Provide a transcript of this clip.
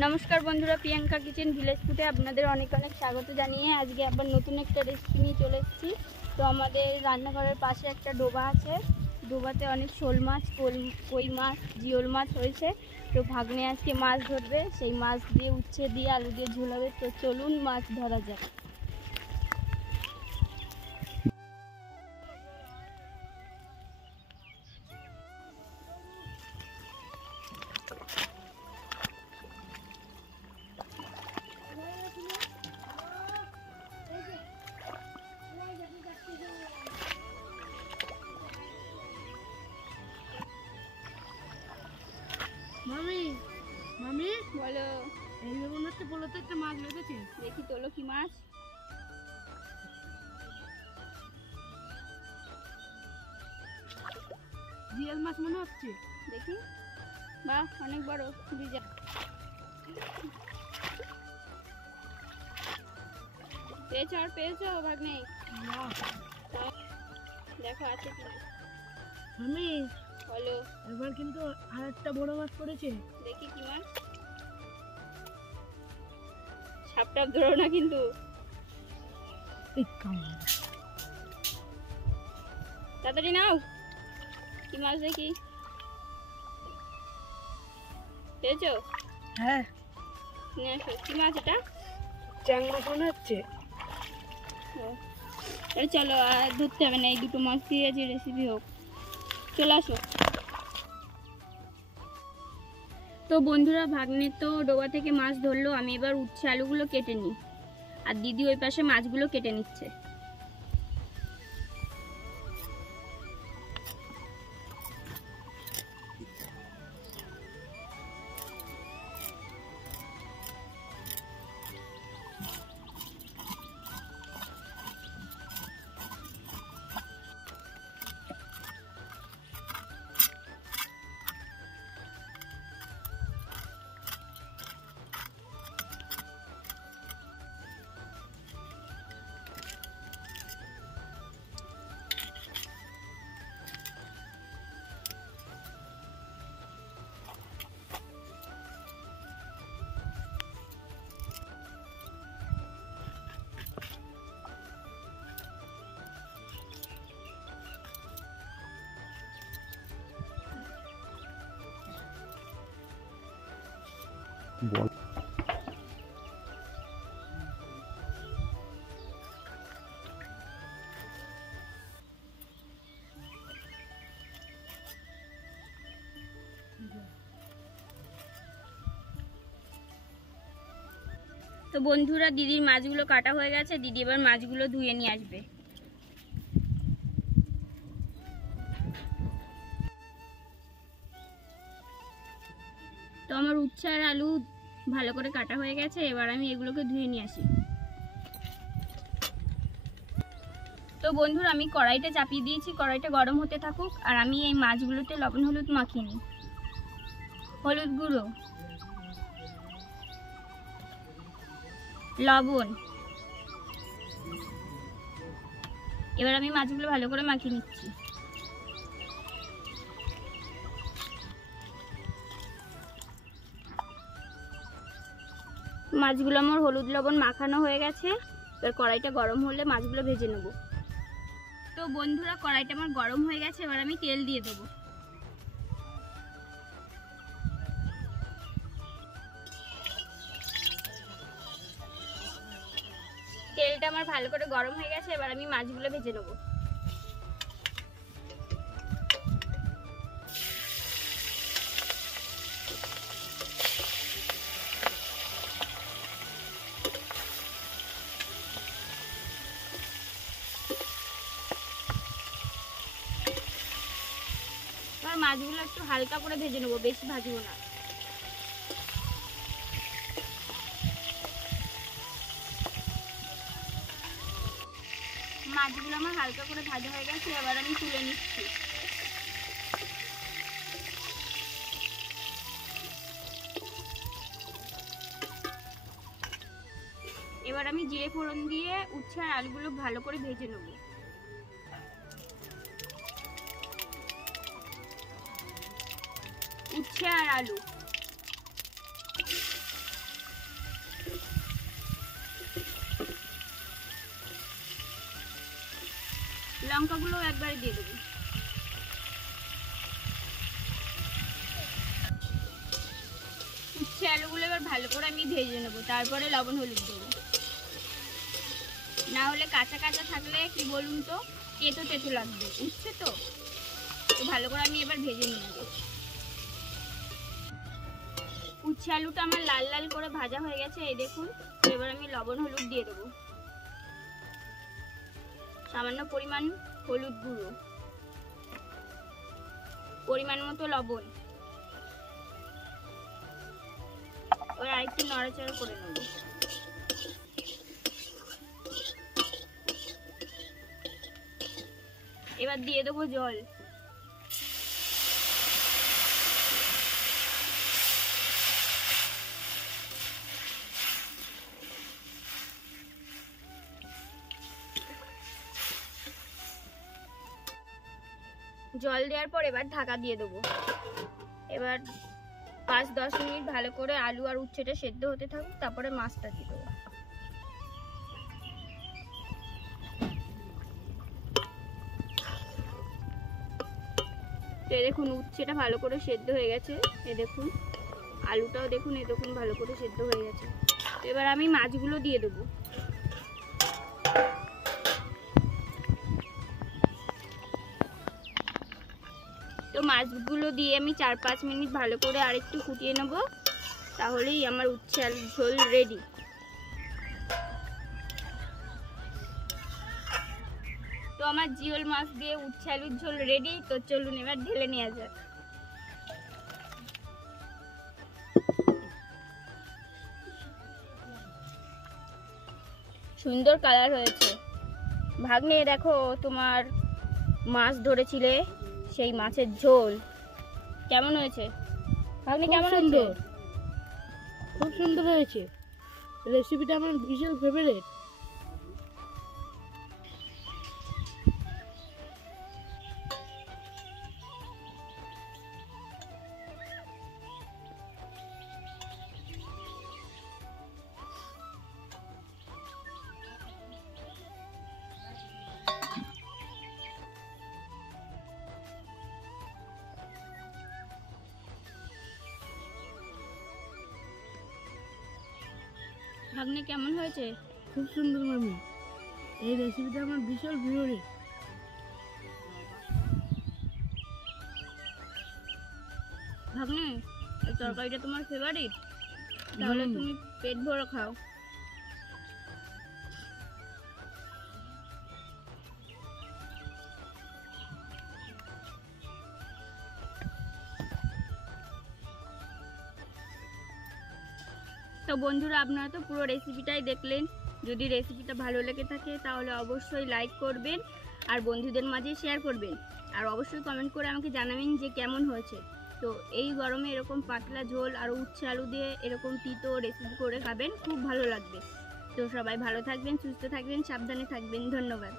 নমস্কার বন্ধুরা, Priyanka kitchen village ফুডে আপনাদের অনেক অনেক স্বাগত জানিয়ে আজকে আবার নতুন একটা রেসিপি নিয়ে চলে এসেছি। তো আমাদের রান্নাঘরের পাশে একটা ডোবা আছে, ডোবাতে অনেক শোল মাছ, কই মাছ, জিওল মাছ হয়েছে। তো ভাগ্নে আজকে মাছ ধরবে, সেই মাছ দিয়ে উচ্ছে দিয়ে আলু দিয়ে ঝোল হবে। তো চলুন মাছ ধরা যাক। মামি মামি বলো। এই মনে হচ্ছে বলতে একটা মাছ বেঁধেছে। দেখি তোলো কি মাছ। জিয়াল মাছ মনে হচ্ছে। দেখি, বাহ অনেক বড়। পেয়েছো আর পেয়েছো ভাগ্নে? দেখো আছে কি না। মামি বলো। এবার কিন্তু আর একটা বড় মাছ পড়েছে। দেখি কি মাছ। সাপটাপ ধরো না কিন্তু। তাড়াতাড়ি নাও। কি মাছ দেখি। পেয়েছো? হ্যাঁ, নিয়ে আসো। কি মাছ এটা? চ্যাং মাছ মনে হচ্ছে। তাহলে চলো, আর ধরতে হবে না, এই দুটো মাছ দিয়ে যে রেসিপি হোক। চলে আসো। তো বন্ধুরা, ভাগ্নে তো ডোবা থেকে মাছ ধরলো, আমি এবার উচ্ছে আলুগুলো কেটে নিই, আর দিদি ওই পাশে মাছগুলো কেটে নিচ্ছে। বল। তো বন্ধুরা, দিদির মাছগুলো কাটা হয়ে গেছে, দিদি এবার মাছগুলো ধুয়ে নিয়ে আসবে। তো আমার উচ্ছে আর আলু ভালো করে কাটা হয়ে গেছে, এবার আমি এগুলোকে ধুয়ে নিয়ে আসি। তো বন্ধুরা, আমি কড়াইটা চাপিয়ে দিয়েছি, কড়াইটা গরম হতে থাকুক, আর আমি এই মাছগুলোতে লবণ হলুদ মাখিয়ে নিই। হলুদ গুঁড়ো, লবণ। এবার আমি মাছগুলো ভালো করে মাখিয়ে নিচ্ছি। মাছগুলো আমার হলুদ লবণ মাখানো হয়ে গেছে, এবার কড়াইটা গরম হলে মাছগুলো ভেজে নেব। তো বন্ধুরা, কড়াইটা আমার গরম হয়ে গেছে, এবার আমি তেল দিয়ে দেবো। তেলটা আমার ভালো করে গরম হয়ে গেছে, এবার আমি মাছগুলো ভেজে নেব। এবার মাছগুলো একটু হালকা করে ভেজে নেবো, বেশি ভাজবো না। মাছগুলো আমার হালকা করে ভাজা হয়ে গেছে, এবার আমি তুলে নিচ্ছি। এবার আমি জিরে ফোড়ন দিয়ে উচ্ছে আর আলুগুলো ভালো করে ভেজে নেব। উচ্ছে আর আলু লঙ্কাগুলো একবারে দিয়ে দেবো। উচ্ছে আলুগুলো এবার ভালো করে আমি ভেজে নেবো, তারপরে লবণ হলুদ দেবো। না হলে কাঁচা কাঁচা থাকলে কি বলুন তো তেতো তেতো লাগবে, উচ্ছে তো ভালো করে আমি এবার ভেজে নিয়ে নেবো। উচ্ছে আলুটা আমার লাল লাল করে ভাজা হয়ে গেছে, এই দেখুন। এবার আমি লবণ হলুদ দিয়ে দেবো, সামান্য পরিমাণ হলুদ গুঁড়ো, পরিমাণ মতো লবণ। এবার আরেকটু নড়াচড়া করে নেব। এবার দিয়ে দেবো জল। জল দেওয়ার পর এবার ঢাকা দিয়ে দেবো। এবার 5-10 মিনিট ভালো করে আলু আর উচ্ছেটা সেদ্ধ হতে থাকুক, তারপরে মাছটা দিয়ে দেবো। তো দেখুন উচ্ছেটা ভালো করে সেদ্ধ হয়ে গেছে, এ দেখুন আলুটাও দেখুন, এ দেখুন ভালো করে সেদ্ধ হয়ে গেছে। তো এবার আমি মাছগুলো দিয়ে দেবো। তো মাছগুলো দিয়ে আমি 4-5 মিনিট ভালো করে আরেকটু ফুটিয়ে নেব, তাহলেই আমার উচ্ছে আলুর ঝোল রেডি। তো আমার জিওল মাছ দিয়ে উচ্ছে আলুর ঝোল রেডি। তো চলুন এবার ঢেলে নেওয়া যাক। সুন্দর কালার হয়েছে। ভাগ্নে দেখো, তোমার মাছ ধরেছিলে সেই মাছের ঝোল কেমন হয়েছে? ভাগ্নে কেমন হয়েছে? খুব সুন্দর হয়েছে। রেসিপিটা আমার ভীষণ ফেভারিট। ভাগ্নে কেমন হয়েছে? খুব সুন্দর মামি, এই রেসিপিটা আমার ভীষণ ফেভারিট। ভাগ্নে এই তরকারিটা তোমার ফেভারিট? তাহলে তুমি পেট ভরে খাও। তো বন্ধুরা, আপনারা তো পুরো রেসিপিটাই দেখলেন। যদি রেসিপিটা ভালো লেগে থাকে তাহলে অবশ্যই লাইক করবেন আর বন্ধুদের মাঝে শেয়ার করবেন, আর অবশ্যই কমেন্ট করে আমাকে জানাবেন যে কেমন হয়েছে। তো এই গরমে এরকম পাতলা ঝোল আর উচ্ছে আলু দিয়ে এরকম তিতো রেসিপি করে খাবেন, খুব ভালো লাগবে। তো সবাই ভালো থাকবেন, সুস্থ থাকবেন, সাবধানে থাকবেন। ধন্যবাদ।